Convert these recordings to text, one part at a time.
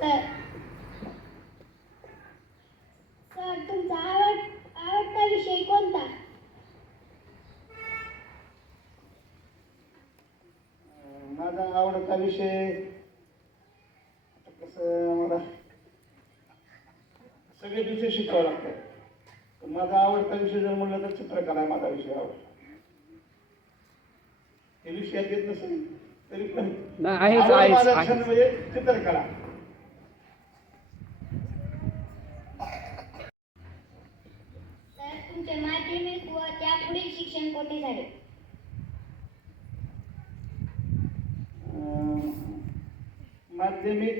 Sir तुमचा आवड आवडता विषय कोणता? माझा आवडता विषय आता कसं मला सगळे विषय शिकावे लागतात. माझा आवडता विषय जर म्हणलं तर चित्रकला आहे माझा विषय आवडता. हे विषयात येत नसेल तरी पण छंद म्हणजे चित्रकला सर माध्यमिक व त्यापुढील शिक्षण कोठे झाले? माध्यमिक.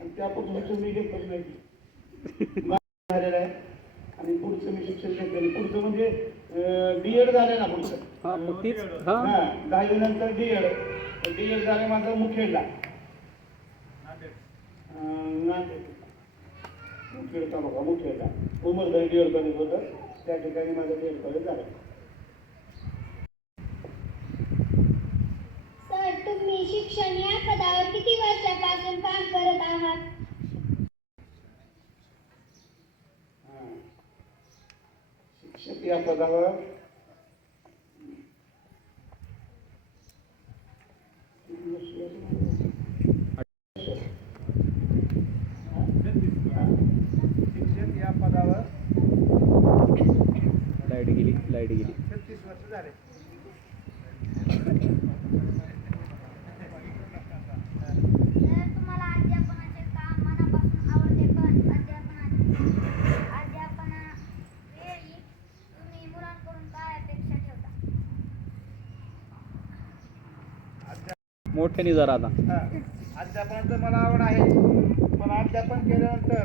आणि त्यापासून मी घेतलं नाही झालेलं आहे. आणि पुढचं मी शिक्षण घेतलेलं पुढचं म्हणजे डी एड झालं ना पुढचं. हा दहावी नंतर डी एड डी एड झालं माझं मुखेडला. मुखेड तालुका मुखेडला. उमरगाव डी एड कॉलेज होतं त्या ठिकाणी माझं एड कॉलेज झालं. सर तुम्ही शिक्षण या पदावर किती वर्षापासून काम करत आहात. शिक्षक या पदावर शिक्षक या पदावर लाइट गेली लाइट गेली छत्तीस वर्ष झाले सर तुम्हाला अध्यापनाचे काम मनापासून आवडते पण अध्यापना अध्यापनावेळी तुम्ही मुलांकडून काय अपेक्षा ठेवता मोठ्याने जरा आता. अध्यापनाचं मला आवड आहे. पण अध्यापन केल्यानंतर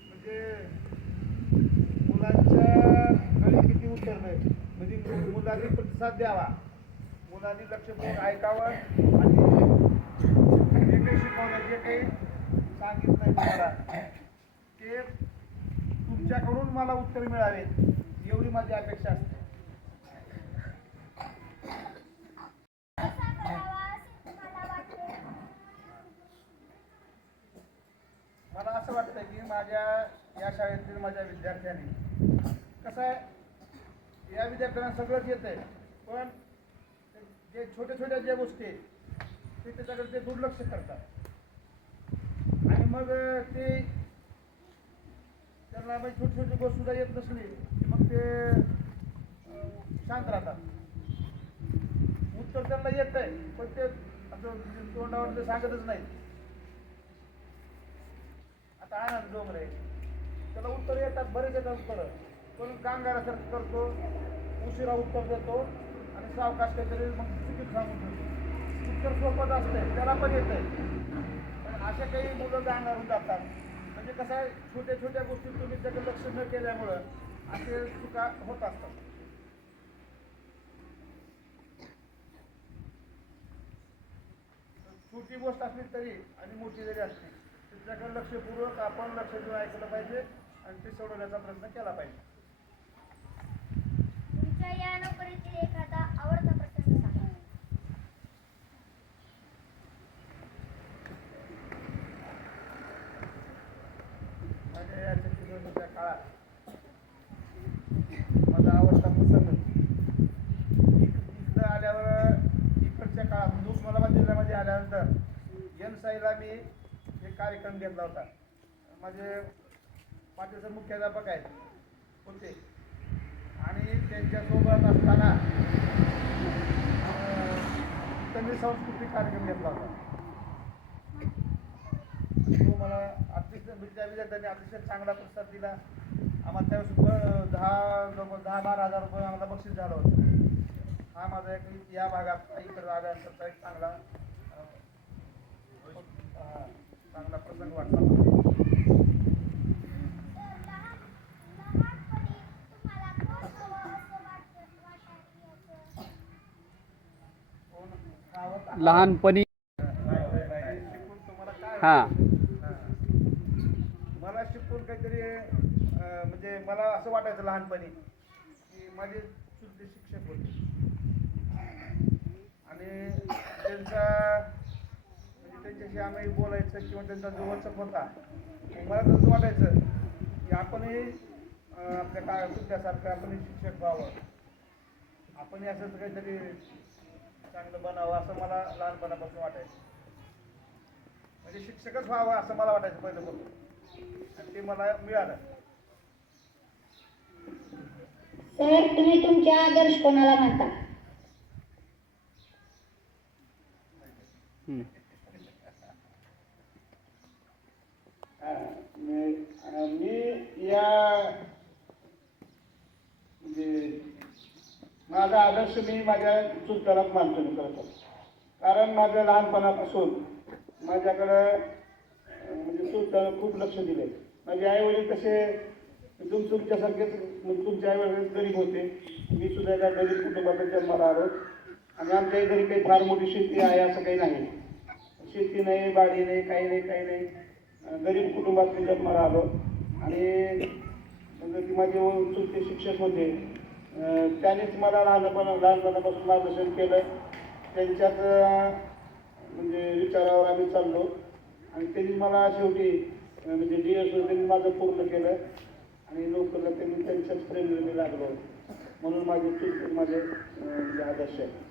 म्हणजे मुलांच्या गळी किती उतरलंय म्हणजे मु- मुलांनी प्रतिसाद द्यावा. मुलांनी लक्षपूर्वक ऐकावं आणि जे काही शिकवलं जे काही सांगितलं तुम्हाला ते तुमच्याकडून मला उत्तर मिळावेत एवढी माझी अपेक्षा असते. मला असं वाटतं की माझ्या या शाळेतील माझ्या विद्यार्थ्यांनी कसं आहे या विद्यार्थ्यांना सगळंच येत आहे पण जे छोट्या छोट्या ज्या गोष्टी आहेत ते त्याच्याकडे ते दुर्लक्ष करतात. आणि मग ते त्यांना म्हणजे छोटी छोटी गोष्ट सुद्धा येत नसली की मग ते शांत राहतात. उत्तर त्यांना येत आहे पण ते असं तोंडावर ते सांगतच नाही आता आनंद डोंगरे त्याला उत्तर येतात बरेच येतात उत्तरं पण कामगारासारखं करतो उशिरा उत्तर देतो आणि सावकाश काहीतरी मग चुकीत सांगून देतो. उत्तर सोपत असते त्याला पण येतंय. पण अशा काही मुलं अंगारून जातात. म्हणजे कसं आहे छोट्या छोट्या गोष्टी तुम्ही त्याकडे लक्ष न केल्यामुळं असे चुका होत असतात. छोटी गोष्ट असली तरी आणि मोठी जरी असली त्याच्याकडे लक्षपूर्वक आपण लक्ष देऊन ऐकलं पाहिजे आणि ते सोडवण्याचा प्रयत्न केला पाहिजे तुमच्या या नोकरीतील एखादा आवडता प्रसंग सांगा माझ्या या चित्रपटाच्या काळात माझा आवडता प्रसंग इक- इकडं आल्यावर इकडच्या काळात उस्मानाबाद जिल्ह्यामध्ये म्हणजे आल्यानंतर एन साईला मी एक कार्यक्रम घेतला होता. माझे पाटील सर मुख्याध्यापक आहेत. होते आणि त्यांच्यासोबत असताना त्यांनी सांस्कृतिक कार्यक्रम घेतला होता. तो मला अतिशय म्हणजे विद्यार्थ्यांनी अतिशय चांगला प्रसाद दिला. आम्हाला त्यावेळेस ब- दहा लोक दहा बारा हजार रुपये आम्हाला बक्षीस झालं होतं. हा माझा एक या भागात इतर भागांचा एक चांगला चांगला प्रसंग वाटला मला. तर लहान लहानपणी तुम्हाला कोण हवं असं वाटतं वाटायचं कोण आवडता? लहानपणी शिकून तुम्हाला काय हा. मला शिकून काहीतरी अं, म्हणजे मला असं वाटायचं लहानपणी की माझे चुलते शिक्षक होते. आणि त्यांचा म्हणजे त्यांच्याशी आम्ही बोलायचं किंवा त्यांचा जो वचक होता मला तसं वाटायचं की आपणही अं, आपल्या का तुमच्यासारखं आपणही शिक्षक व्हावं. आपणही असंच काहीतरी चांगलं बनावं असं मला लहानपणापासून वाटायचं. म्हणजे शिक्षकच व्हावं असं मला वाटायचं पहिल्यापासून आणि ते मला मिळालं. सर तुम्ही तुमचे आदर्श कोणाला मानता मी या माझा आदर्श मी माझ्या चुलत्यालाच मानतो मी खरं कारण माझ्या लहानपणापासून माझ्याकडं म्हणजे चुलत्यानं खूप लक्ष दिले माझे आई वडील तसे तुम तुमच्यासारखेच म्हणजे तुमच्या आई वडील गरीब होते. मी सुद्धा एका गरीब कुटुंबाचा जन्माला आलो आणि आमच्या घरी काही फार मोठी शेती आहे असं काही नाही. शेती नाही बाडी नाही काही नाही काही नाही. गरीब कुटुंबात मी जन्माला आलो. आणि म्हणजे की माझे चुलते शिक्षक होते. त्यानेच मला लहानपणा लहानपणापासून मार्गदर्शन केलं. त्यांच्याच म्हणजे विचारावर आम्ही चाललो. आणि त्यांनी मला शेवटी म्हणजे डी एस त्यांनी माझं पूर्ण केलं. आणि नोकरीला त्यांनी त्यांच्याच प्रेमी लागलो. म्हणून माझे माझे म्हणजे आदर्श आहे